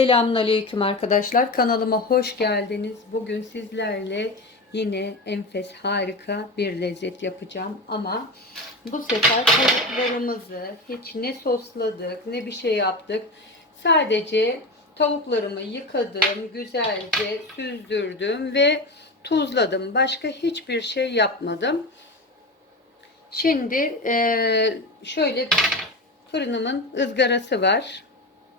Selamünaleyküm arkadaşlar. Kanalıma hoş geldiniz. Bugün sizlerle yine enfes harika bir lezzet yapacağım ama bu sefer tavuklarımızı hiç ne sosladık ne bir şey yaptık. Sadece tavuklarımı yıkadım, güzelce süzdürdüm ve tuzladım. Başka hiçbir şey yapmadım. Şimdi şöyle fırınımın ızgarası var.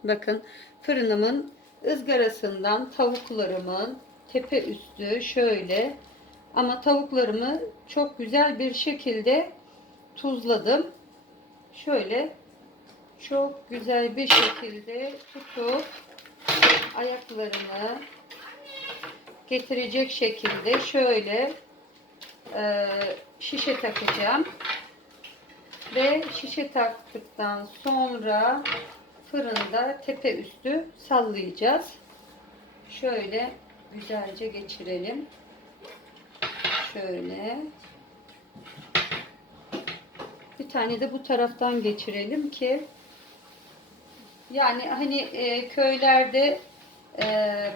Bakın fırınımın ızgarasından tavuklarımın tepe üstü şöyle ama tavuklarımı çok güzel bir şekilde tuzladım. Şöyle çok güzel bir şekilde tutup ayaklarını getirecek şekilde şöyle e, şişe takacağım. Ve şişe taktıktan sonra fırında tepe üstü sallayacağız. Şöyle güzelce geçirelim. Şöyle. Bir tane de bu taraftan geçirelim ki yani hani e, köylerde e,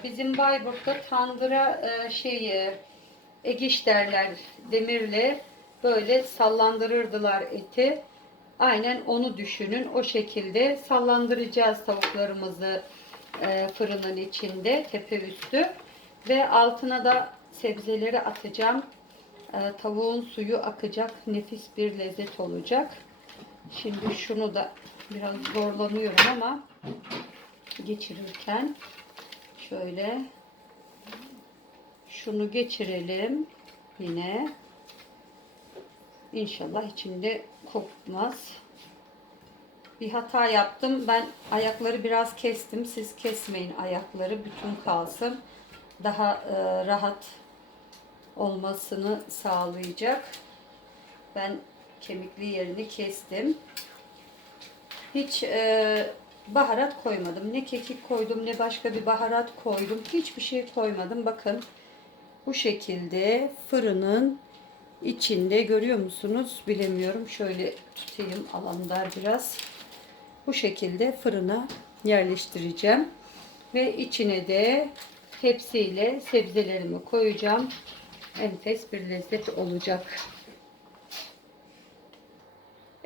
bizim Bayburt'ta tandıra e, şeyi egiş derler demirle böyle sallandırırdılar eti. Aynen onu düşünün. O şekilde sallandıracağız tavuklarımızı e, fırının içinde tepe üstü ve altına da sebzeleri atacağım. E, tavuğun suyu akacak. Nefis bir lezzet olacak. Şimdi şunu da biraz zorlanıyorum ama geçirirken şöyle şunu geçirelim yine İnşallah içinde kokmaz. Bir hata yaptım. Ben ayakları biraz kestim. Siz kesmeyin ayakları. Bütün kalsın. Daha e, rahat olmasını sağlayacak. Ben kemikli yerini kestim. Hiç e, baharat koymadım. Ne kekik koydum ne başka bir baharat koydum. Hiçbir şey koymadım. Bakın bu şekilde fırının içinde görüyor musunuz? Bilemiyorum. Şöyle tutayım alanlar biraz. Bu şekilde fırına yerleştireceğim. Ve içine de tepsiyle sebzelerimi koyacağım. Enfes bir lezzet olacak.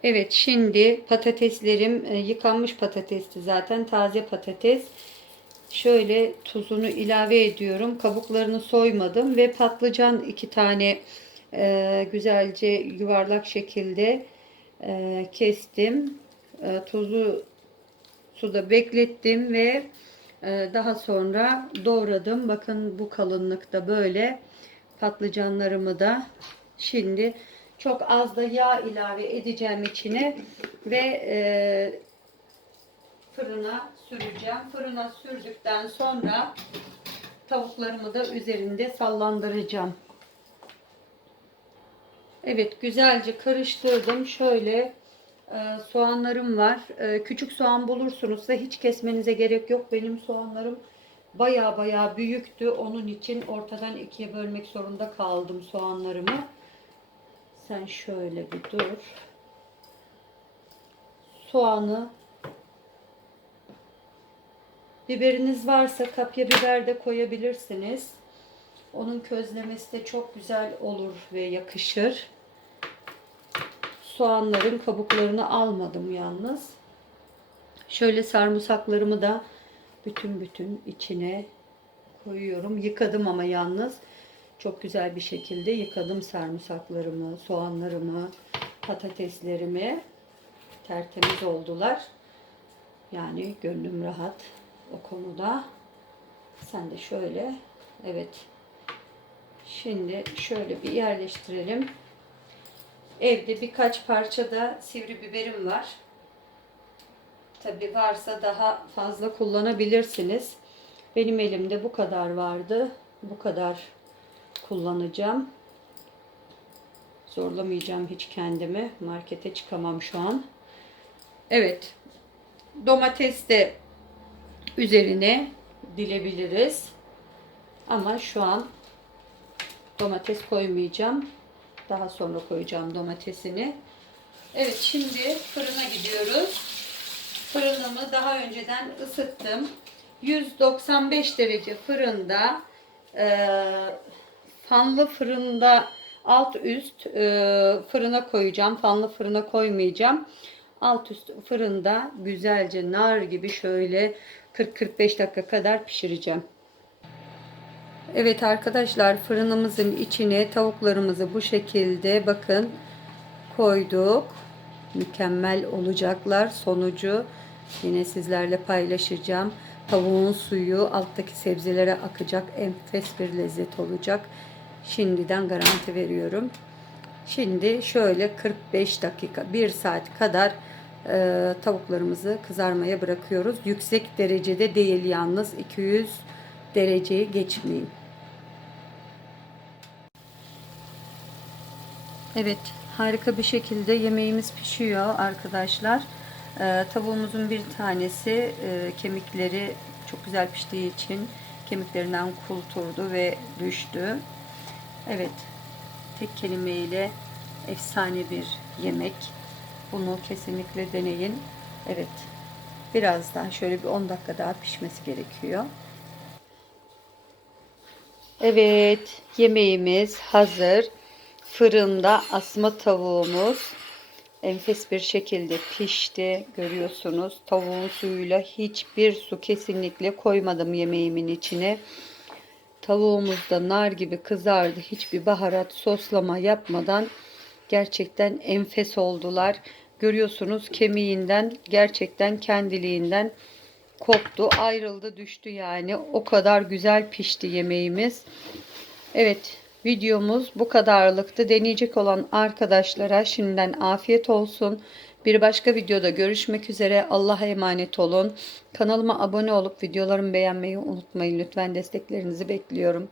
Evet şimdi patateslerim e, yıkanmış patatesti zaten taze patates. Şöyle tuzunu ilave ediyorum. Kabuklarını soymadım ve patlıcan iki tane e, güzelce yuvarlak şekilde e, kestim. E, tuzu suda beklettim ve e, daha sonra doğradım. Bakın bu kalınlıkta böyle patlıcanlarımı da şimdi çok az da yağ ilave edeceğim içine ve e, fırına süreceğim. Fırına sürdükten sonra tavuklarımı da üzerinde sallandıracağım. Evet güzelce karıştırdım. Şöyle e, soğanlarım var. E, küçük soğan bulursunuz da hiç kesmenize gerek yok. Benim soğanlarım baya baya büyüktü. Onun için ortadan ikiye bölmek zorunda kaldım soğanlarımı. Sen şöyle bir dur. Soğanı Biberiniz varsa kapya biber de koyabilirsiniz. Onun közlemesi de çok güzel olur ve yakışır. Soğanların kabuklarını almadım yalnız. Şöyle sarımsaklarımı da bütün bütün içine koyuyorum. Yıkadım ama yalnız çok güzel bir şekilde yıkadım sarımsaklarımı, soğanlarımı, patateslerimi. Tertemiz oldular. Yani gönlüm rahat o konuda. Sen de şöyle evet Şimdi şöyle bir yerleştirelim. Evde birkaç parça da sivri biberim var. Tabi varsa daha fazla kullanabilirsiniz. Benim elimde bu kadar vardı. Bu kadar kullanacağım. Zorlamayacağım hiç kendimi. Markete çıkamam şu an. Evet. Domates de üzerine dilebiliriz. Ama şu an Domates koymayacağım. Daha sonra koyacağım domatesini. Evet şimdi fırına gidiyoruz. Fırınımı daha önceden ısıttım. 195 derece fırında e, fanlı fırında alt üst e, fırına koyacağım. Fanlı fırına koymayacağım. Alt üst fırında güzelce nar gibi şöyle 40-45 dakika kadar pişireceğim. Evet arkadaşlar fırınımızın içine tavuklarımızı bu şekilde bakın koyduk. Mükemmel olacaklar. Sonucu yine sizlerle paylaşacağım. Tavuğun suyu alttaki sebzelere akacak. Enfes bir lezzet olacak. Şimdiden garanti veriyorum. Şimdi şöyle 45 dakika 1 saat kadar e, tavuklarımızı kızarmaya bırakıyoruz. Yüksek derecede değil yalnız 200 dereceyi geçmeyin. Evet, harika bir şekilde yemeğimiz pişiyor arkadaşlar. Ee, tavuğumuzun bir tanesi e, kemikleri çok güzel piştiği için kemiklerinden kulturdu ve düştü. Evet, tek kelimeyle efsane bir yemek. Bunu kesinlikle deneyin. Evet, biraz daha şöyle bir 10 dakika daha pişmesi gerekiyor. Evet, yemeğimiz hazır. Fırında asma tavuğumuz enfes bir şekilde pişti. Görüyorsunuz. Tavuğun suyuyla hiçbir su kesinlikle koymadım yemeğimin içine. Tavuğumuz da nar gibi kızardı. Hiçbir baharat soslama yapmadan gerçekten enfes oldular. Görüyorsunuz kemiğinden gerçekten kendiliğinden koptu, ayrıldı, düştü yani. O kadar güzel pişti yemeğimiz. Evet, videomuz bu kadarlıktı. Deneyecek olan arkadaşlara şimdiden afiyet olsun. Bir başka videoda görüşmek üzere. Allah'a emanet olun. Kanalıma abone olup videolarımı beğenmeyi unutmayın. Lütfen desteklerinizi bekliyorum.